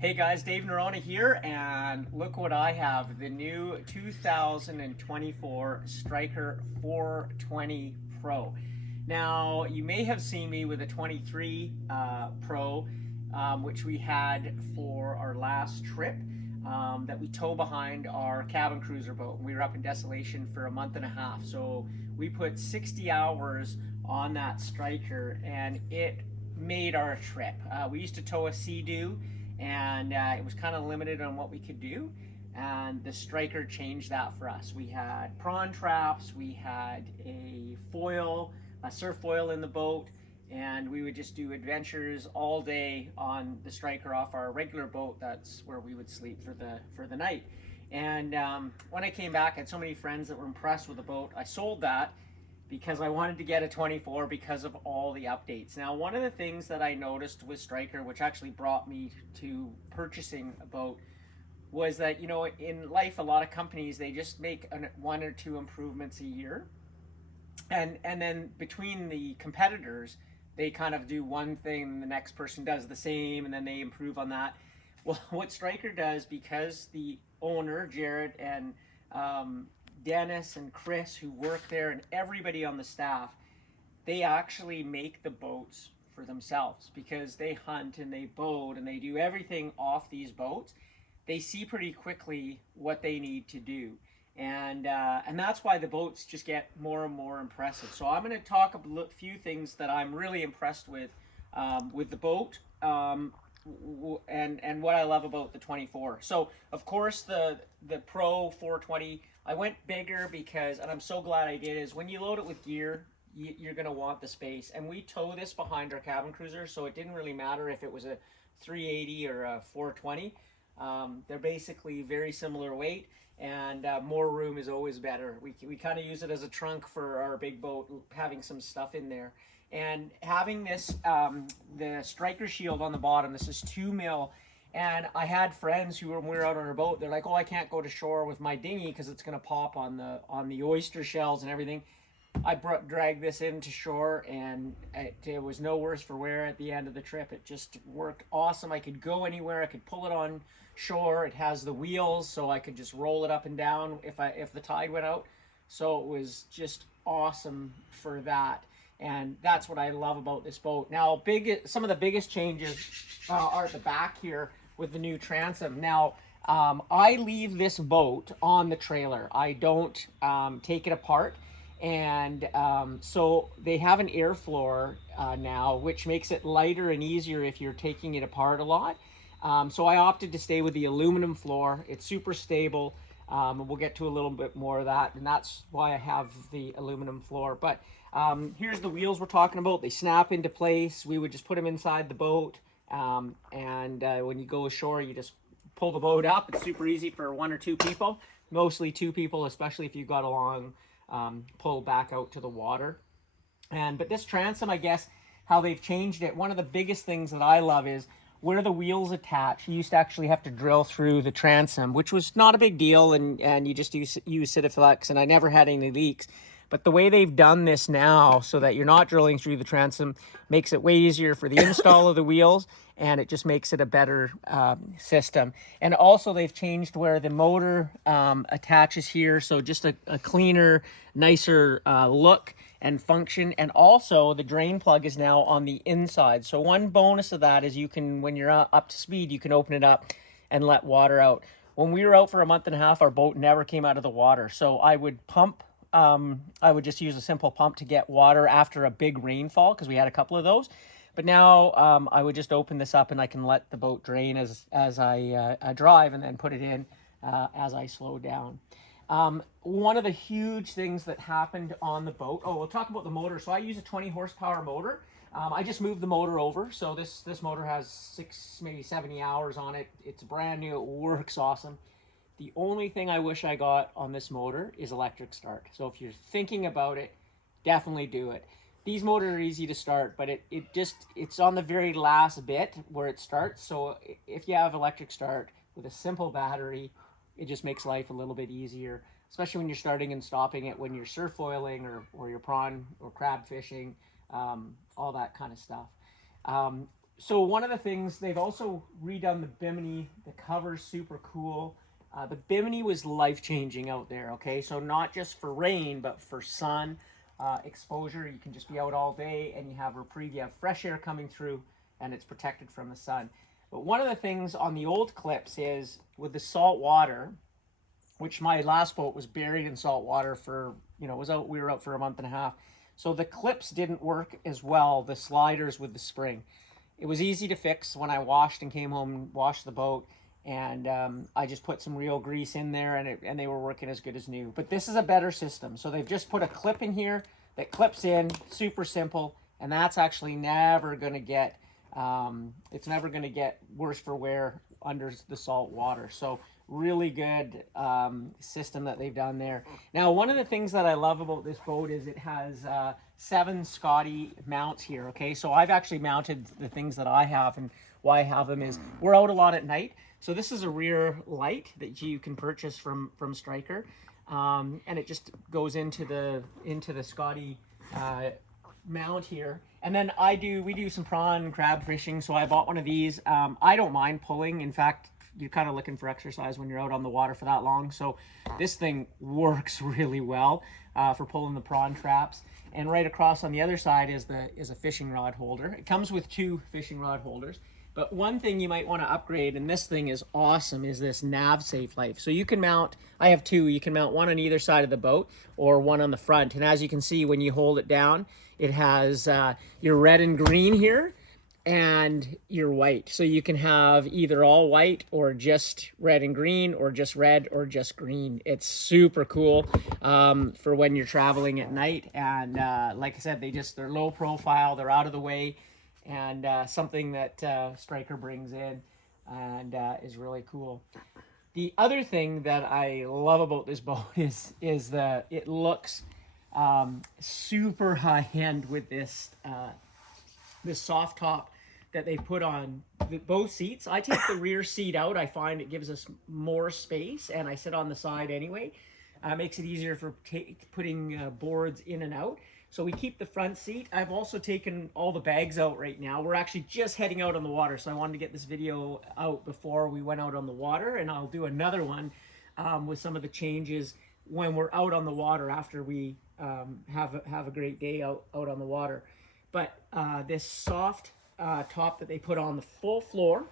Hey guys, Dave Norona here, and look what I have, the new 2024 Stryker 420 Pro. Now, you may have seen me with a 23 Pro, which we had for our last trip that we tow behind our cabin cruiser boat. We were up in Desolation for a month and a half, so we put 60 hours on that Stryker, and it made our trip. We used to tow a Sea-Doo, and it was kind of limited on what we could do, and the Stryker changed that for us. We had prawn traps, we had a surf foil in the boat, and we would just do adventures all day on the Stryker off our regular boat. That's where we would sleep for the night. And when I came back, I had so many friends that were impressed with the boat. I sold that because I wanted to get a 24 because of all the updates. Now, one of the things that I noticed with Stryker, which actually brought me to purchasing a boat, was that, you know, in life, a lot of companies, they just make one or two improvements a year. And then between the competitors, they kind of do one thing and the next person does the same, and then they improve on that. Well, what Stryker does, because the owner, Jared, and Dennis and Chris, who work there, and everybody on the staff, they actually make the boats for themselves because they hunt and they boat and they do everything off these boats. They see pretty quickly what they need to do, and that's why the boats just get more and more impressive. So I'm going to talk a few things that I'm really impressed with the boat. And what I love about the 24. So of course the Pro 420, I went bigger because, and I'm so glad I did, is when you load it with gear, you're going to want the space. And we tow this behind our cabin cruiser, so it didn't really matter if it was a 380 or a 420. They're basically very similar weight, and more room is always better. We kind of use it as a trunk for our big boat, having some stuff in there. And having this, the Stryker shield on the bottom, this is 2 mil. And I had friends who, when we were out on our boat, they're like, oh, I can't go to shore with my dinghy because it's going to pop on the oyster shells and everything. I dragged this into shore, and it was no worse for wear at the end of the trip. It just worked awesome. I could go anywhere. I could pull it on shore. It has the wheels, so I could just roll it up and down if the tide went out. So it was just awesome for that. And that's what I love about this boat. Now, some of the biggest changes are at the back here with the new transom. Now, I leave this boat on the trailer. I don't take it apart. And so they have an air floor now, which makes it lighter and easier if you're taking it apart a lot. So I opted to stay with the aluminum floor. It's super stable. We'll get to a little bit more of that, and that's why I have the aluminum floor. But here's the wheels we're talking about. They snap into place. We would just put them inside the boat, and when you go ashore, you just pull the boat up. It's super easy for 1 or 2 people, mostly 2 people, especially if you've got a long pull back out to the water. But this transom, I guess, how they've changed it, one of the biggest things that I love is where the wheels attach. You used to actually have to drill through the transom, which was not a big deal, and you just use Citiflex, and I never had any leaks. But the way they've done this now, so that you're not drilling through the transom, makes it way easier for the install of the wheels, and it just makes it a better system. And also they've changed where the motor attaches here, so just a cleaner, nicer look and function. And also the drain plug is now on the inside. So one bonus of that is you can, when you're up to speed, you can open it up and let water out. When we were out for a month and a half, our boat never came out of the water. So I would pump, I would just use a simple pump to get water after a big rainfall, because we had a couple of those. But now I would just open this up and I can let the boat drain as I drive, and then put it in as I slow down. One of the huge things that happened on the boat, we'll talk about the motor. So I use a 20 horsepower motor. I just moved the motor over. So this motor has 6, maybe 70 hours on it. It's brand new. It works awesome. The only thing I wish I got on this motor is electric start. So if you're thinking about it, definitely do it. These motors are easy to start, but it's on the very last bit where it starts. So if you have electric start with a simple battery, it just makes life a little bit easier, especially when you're starting and stopping it, when you're surf foiling or you're prawn or crab fishing, all that kind of stuff. So one of the things, they've also redone the bimini. The cover's super cool. The bimini was life-changing out there, okay? So not just for rain, but for sun exposure. You can just be out all day and you have reprieve. You have fresh air coming through and it's protected from the sun. But one of the things on the old clips is with the salt water, which my last boat was buried in salt water for, you know, we were out for a month and a half. So the clips didn't work as well, the sliders with the spring. It was easy to fix when I washed and came home and washed the boat. And I just put some real grease in there and they were working as good as new. But this is a better system. So they've just put a clip in here that clips in, super simple. And that's actually never going to get, it's never going to get worse for wear under the salt water. So really good system that they've done there. Now, one of the things that I love about this boat is it has 7 Scotty mounts here, okay? So I've actually mounted the things that I have, and why I have them is we're out a lot at night. So this is a rear light that you can purchase from Stryker, and it just goes into the Scotty mount here. And then we do some prawn and crab fishing, so I bought one of these. I don't mind pulling. In fact, you're kind of looking for exercise when you're out on the water for that long. So this thing works really well for pulling the prawn traps. And right across on the other side is a fishing rod holder. It comes with 2 fishing rod holders. But one thing you might want to upgrade, and this thing is awesome, is this nav safe life. So you can mount, I have 2, you can mount one on either side of the boat or one on the front. And as you can see, when you hold it down, it has your red and green here and your white. So you can have either all white or just red and green or just red or just green. It's super cool for when you're traveling at night. And like I said, they're low profile, they're out of the way, and something that Stryker brings in and is really cool. The other thing that I love about this boat is that it looks super high end with this soft top that they put on both seats. I take the rear seat out. I find it gives us more space, and I sit on the side anyway. Makes it easier for putting boards in and out. So we keep the front seat. I've also taken all the bags out right now. We're actually just heading out on the water, so I wanted to get this video out before we went out on the water, and I'll do another one with some of the changes when we're out on the water after we have a great day out on the water. But this soft top that they put on the full floor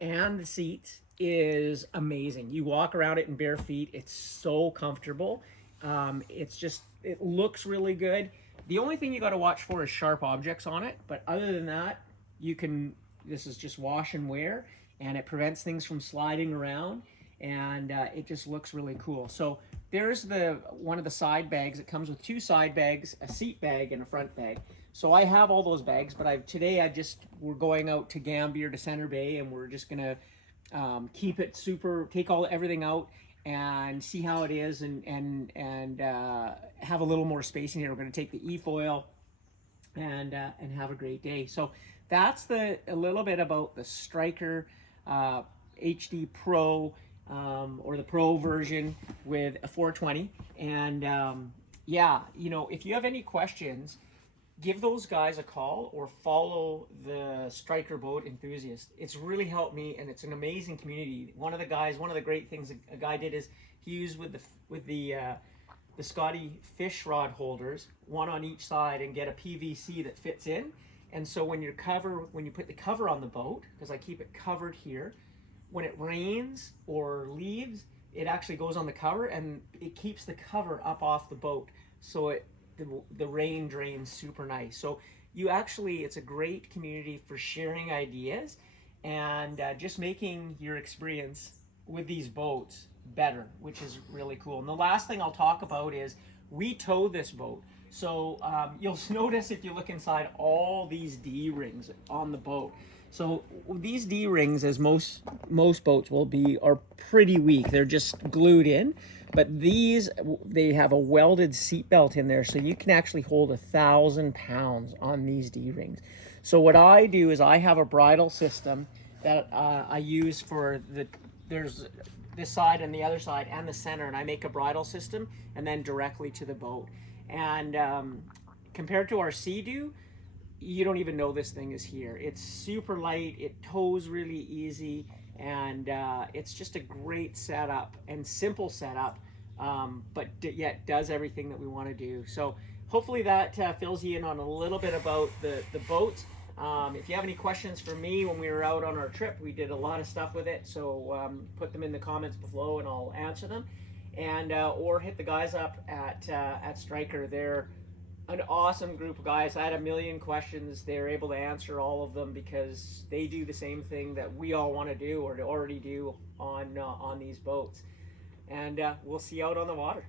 and the seats is amazing. You walk around it in bare feet. It's so comfortable. It looks really good. The only thing you got to watch for is sharp objects on it. But other than that, this is just wash and wear, and it prevents things from sliding around, and it just looks really cool. So there's one of the side bags. It comes with 2 side bags, a seat bag, and a front bag. So I have all those bags, but we're going out to Gambier to Center Bay, and we're just gonna keep it take everything out and see how it is, and have a little more space in here. We're gonna take the e-foil and have a great day. So that's a little bit about the Stryker HD Pro, or the Pro version with a 420. And yeah, if you have any questions, give those guys a call or follow the Stryker Boat Enthusiast. It's really helped me, and it's an amazing community. One of the great things a guy did is he used with the Scotty fish rod holders, one on each side, and get a PVC that fits in. And so when you put the cover on the boat, because I keep it covered here, when it rains or leaves, it actually goes on the cover, and it keeps the cover up off the boat, so the rain drains super nice. So it's a great community for sharing ideas and just making your experience with these boats better, which is really cool. And the last thing I'll talk about is we tow this boat. So you'll notice if you look inside all these D-rings on the boat. So these D-rings, as most boats will be, are pretty weak. They're just glued in. But they have a welded seat belt in there, so you can actually hold 1,000 pounds on these D-rings. So what I do is I have a bridle system that I use for there's this side and the other side and the center, and I make a bridle system and then directly to the boat. And compared to our Sea-Doo, you don't even know this thing is here. It's super light, it tows really easy, and it's just a great setup and simple setup, but yet does everything that we want to do. So hopefully that fills you in on a little bit about the boat. If you have any questions for me when we were out on our trip, we did a lot of stuff with it, so put them in the comments below and I'll answer them. And or hit the guys up at Stryker. They're an awesome group of guys. I had a million questions. They're able to answer all of them because they do the same thing that we all want to do or to already do on these boats. And we'll see you out on the water.